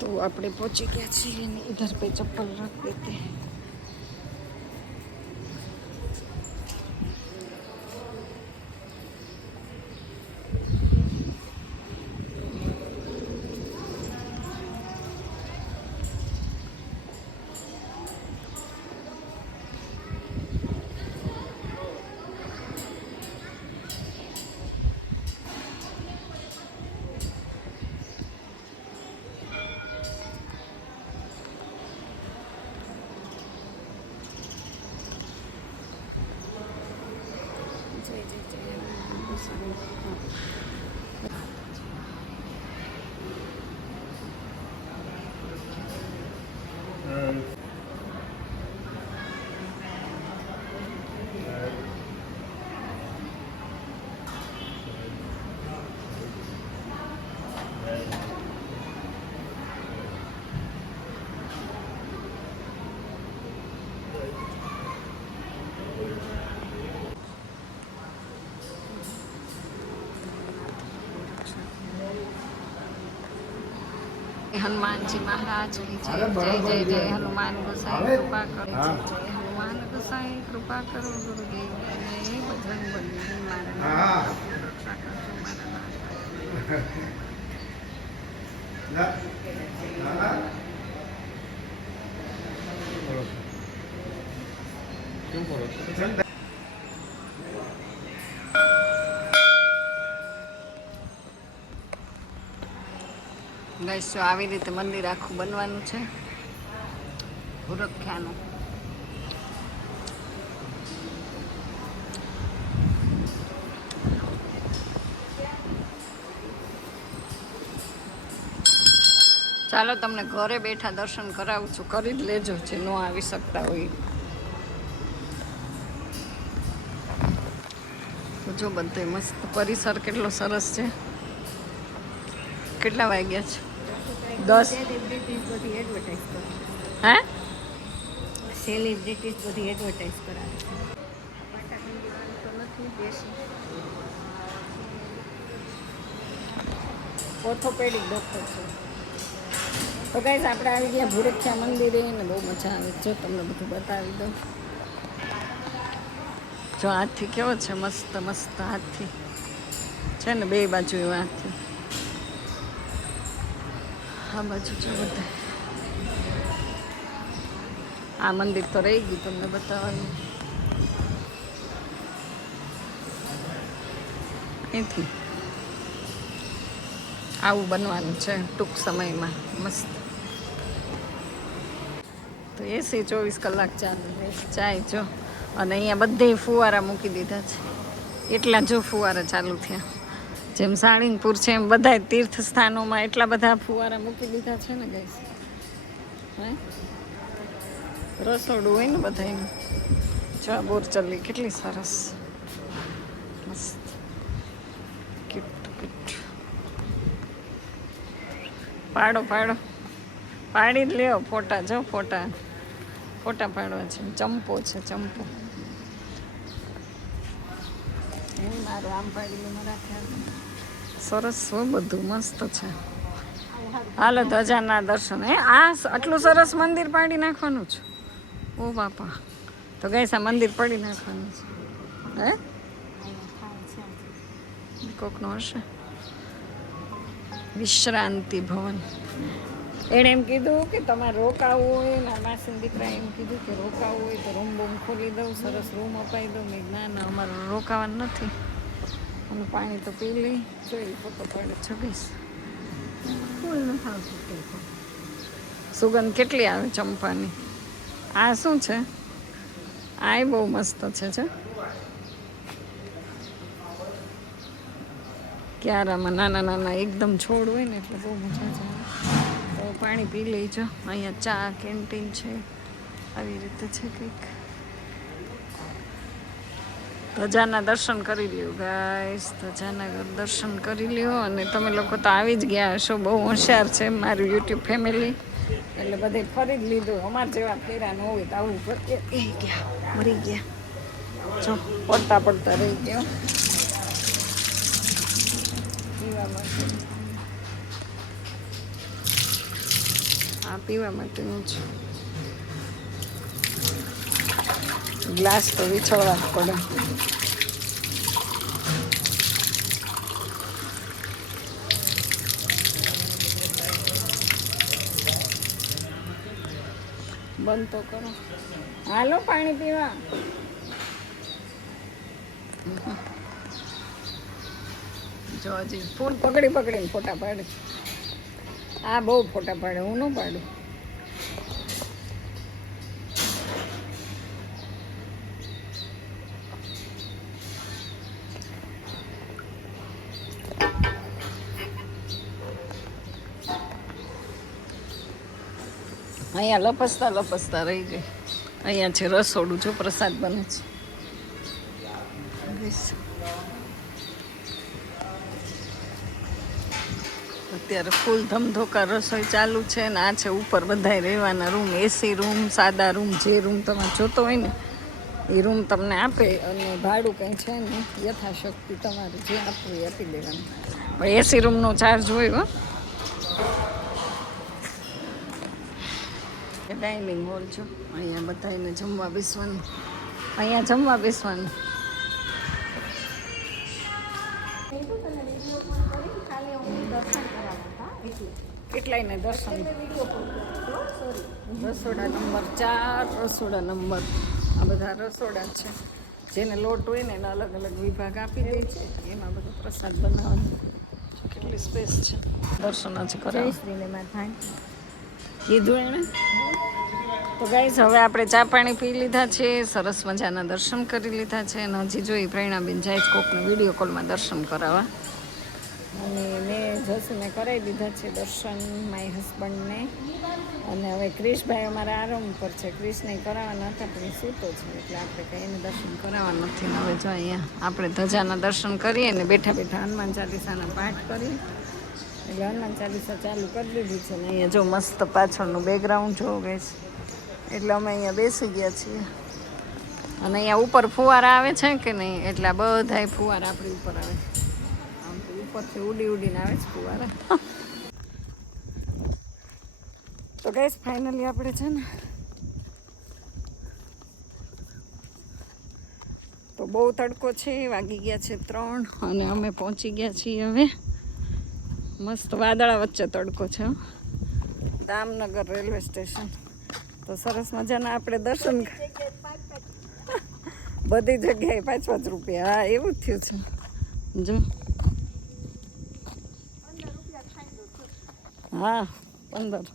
तो આપણે પહોંચી ગયા છીએ અને इधर पे चप्पल रख देते हैं। हनुमान जी महाराज की जय जय जय जय हनुमान गोसाई कृपा करो जय जय हनुमान गोसाई कृपा करो गुरुदेव जय बजरंग बली मारा रक्षा करજો મારા ગાઈસ જો આવી રીતે મંદિર આખું બનવાનું છે ભૂરખ્યાનું। ચાલો તમને ઘરે બેઠા દર્શન કરાવું છું, કરી જ લેજો જે ન આવી શકતા હોય તો। જો બધે મસ્ત પરિસર કેટલો સરસ છે। કેટલા વાગ્યા છે? 10। હે સેલિબ્રિટીઝ બધી એડવર્ટાઇઝ કરાવે છે। ઓર્થોપેડિક ડૉક્ટર છે। તો ગાઈસ આપણે આવી ગયા ભૂરખ્યા મંદિરે ને બહુ મજા આવે। જો તમને બધું બતાવી દઉં। જો હાથથી કેવો છે મસ્ત મસ્ત હાથથી છે ને, બે બાજુ એવા હાથથી। આ બાજુ જો બધે આ મંદિર તો રહી ગયું તમને બતાવવાનું। અહીંથી આવું બનવાનું છે ટૂંક સમયમાં મસ્ત। તો એસી 24 કલાક ચાલુ જાય જો। અને અહીંયા બધે ફુવારા મૂકી દીધા છે, એટલા જો ફુવારા ચાલુ થયા। જેમ સાળીંગપુર છે એમ બધા તીર્થ સ્થાનોમાં એટલા બધા ફુવારા મૂકી દીધા છે ને ગાઈસ। હે રસોડું હોય ને બધાનું। જો આ બોરચલ્લી કેટલી સરસ મસ્ત ક્યુટ ક્યુટ। પાડો પાડો પાડી જ લ્યો ફોટા। જો ફોટા ફોટા પાડવા છે। ચંપો છે ચંપો એ મારું આમ પાડી રાખ્યા। સરસ હો બધું મસ્ત છે। હાલો ધજાના દર્શન। હે આ આટલું સરસ મંદિર પાડી નાખવાનું છે? ઓ બાપા, તો ગાઈસ આ મંદિર પાડી નાખવાનું છે। હે કોકનો હશે વિશ્રાંતિ ભવન। એણે એમ કીધું કે તમારે રોકાવું હોય, મારા માસીના દીકરા એમ કીધું કે રોકાવું હોય તો રૂમ બૂમ ખોલી દઉં, સરસ રૂમ અપાઈ દઉં। મેં ના ના અમારે રોકાવાનું નથી, અમે પાણી તો પી લઈ। જોઈ ફોટો પાડે છગીશ ફૂલ ન થાવતું સુગંધ કેટલી આવે ચંપાની। આ શું છે? આ બહુ મસ્ત છે। જો ક્યારામાં નાના નાના એકદમ છોડ હોય ને એટલે બહુ મજા આવે। તો પાણી પી લેજો। અહીંયા ચા કેન્ટીન છે, આવી રીતે છે કંઈક। ધજાના દર્શન કરી લ્યો ગાઈસ, ધજાના દર્શન કરી લ્યો। અને તમે લોકો તો આવી જ ગયા હશો, બહુ હોશિયાર છે મારું યુટ્યુબ ફેમિલી, એટલે બધે ફરી જ લીધું। અમારા જેવા ફેરા ન હોય તો આવું એ ગયા મરી ગયા। જો પડતા પડતા રહી ગયો પીવા માટે। આ પીવા માટેનું છે. ગ્લાસ તો વિછળવા જ પડે. બંધ તો કરો. હાલો પાણી પીવા. જો હજી ફૂલ પકડીને ફોટા પાડે. આ બહુ ફોટા પાડે, હું ન પાડું. અહીંયા લપસતા રહી ગઈ. અહીંયા છે રસોડું, જો પ્રસાદ બને છે. અત્યારે ફૂલ ધમધોકા રસોઈ ચાલુ છે ને આ છે ઉપર બધાય રહેવાના રૂમ, એસી રૂમ, સાદા રૂમ, જે રૂમ તમે જોતો હોય ને એ રૂમ તમને આપે અને ભાડું કંઈ છે ને યથાશક્તિ તમારે જે આપવું એ આપી દેવાનું. પણ એસી રૂમનો ચાર્જ હોય. હો, ડાઇનિંગ હોલ છો. અહીંયા બધાને જમવા બેસવાનું. અહીંયા જમવા બેસવાનું. કેટલાયને દર્શન. રસોડા નંબર 4, રસોડા નંબર, આ બધા રસોડા છે. જેને લોટ હોય ને એને અલગ અલગ વિભાગ આપી દે છે. એમાં બધો પ્રસાદ બનાવવાનો. કેટલી સ્પેસ છે. દર્શન જ કરાવે કીધું એણે. તો ગાઈસ હવે આપણે ચા પાણી પી લીધા છે, સરસ મજાના દર્શન કરી લીધા છે. અને હજી જોઈ પ્રેરણાબેન જાય કોકને વિડીયો કોલમાં દર્શન કરાવવા. અને મેં જસુને કરાવી દીધા છે દર્શન, માય હસબન્ડને. અને હવે ક્રિશભાઈ અમારા આરામ પર છે. ક્રિશને કરાવવાના હતા પણ સૂતો છે એટલે આપણે કંઈ એને દર્શન કરાવવા નથી. ને હવે જો અહીંયા આપણે ધજાના દર્શન કરીએ ને બેઠા બેઠા હનુમાન ચાલીસાના પાઠ કરીએ. એટલે હનુમાન ચાલીસા ચાલુ કરી દીધી છે. ને અહીંયા જો મસ્ત પાછળનું બેકગ્રાઉન્ડ જોવો ગઈ છે. એટલે અમે અહીંયા બેસી ગયા છીએ. અને અહીંયા ઉપર ફુવારા આવે છે કે નહીં, એટલે આ બધાય ફુવારા આપણી ઉપર આવે. આમ તો ઉપરથી ઉડીને આવે છે ફુવારા. તો ગાઈસ ફાઇનલી આપણે છે ને તો બહુ તડકો છે, વાગી ગયા છે 3 અને અમે પહોંચી ગયા છીએ હવે. મસ્ત વાદળા વચ્ચે તડકો છે. Damnagar railway station. તો સરસ મજાના આપણે દર્શન બધી જગ્યાએ 5-5 રૂપિયા. હા, એવું જ થયું છે જો. હા 15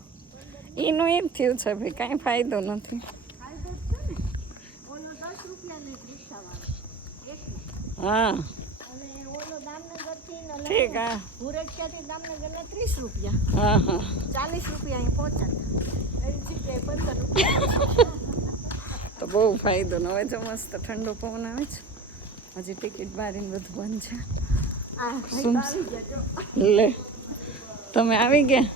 એનું એમ થયું છે ભાઈ, કાંઈ ફાયદો નથી. હા ઠીક. હા ભુરજિયાથી દામનગરના 30 રૂપિયા. હા હા 40 રૂપિયા અહીં પહોંચાડતા. તો બહુ ફાયદો ન હોય. જો મસ્ત ઠંડો પવન આવે છે. હજી ટિકિટ બારીને બધું બંધ છે. લે તમે આવી ગયા,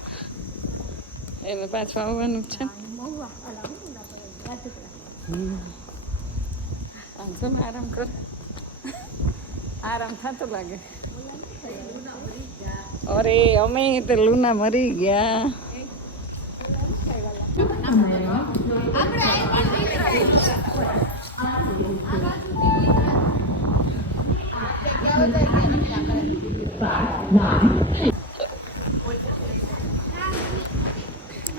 એને પાછું આવવાનું છે. તમે આરામ કરો, આરામ થતો લાગે. અરે અમે તો લૂના મરી ગયા.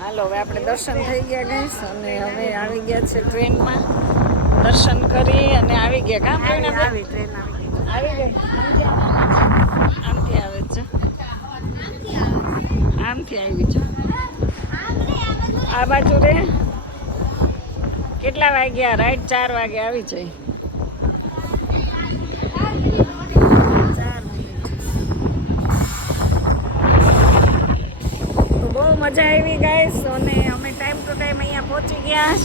હાલો હવે આપણે દર્શન થઈ ગયા ગઈશ અને હવે આવી ગયા છે ટ્રેનમાં. દર્શન કરી અને આવી ગયા. કામ ટ્રેન આવી ગઈ. આમથી આવે છે, આમથી આવી છે. આ બાજુ રે કેટલા વાગ્યા? રાઈટ 4 વાગે આવી જાય. 4 મિનિટ. તો બહુ મજા આવી ગાઈસ. અને અમે ટાઈમ ટુ ટાઈમ અહીંયા પહોંચી ગયા.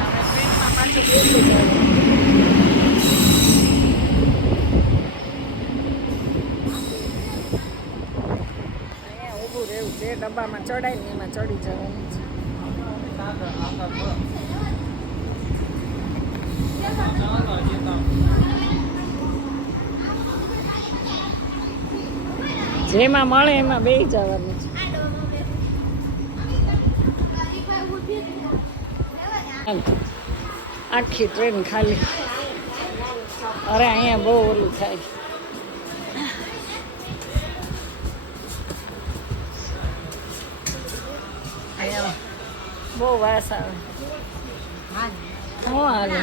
હવે ટ્રેનમાં પાછું બેસી જાય. જે ડબ્બામાં ચડાય ને એમાં ચડી જવાનું છે. જેમાં મળે એમાં બેસી જવાનું છે. આખી ટ્રેન ખાલી. અરે અહીંયા બહુ ઓલું થાય. અહીંયા બહુ વાસ આવે. શું હાલે?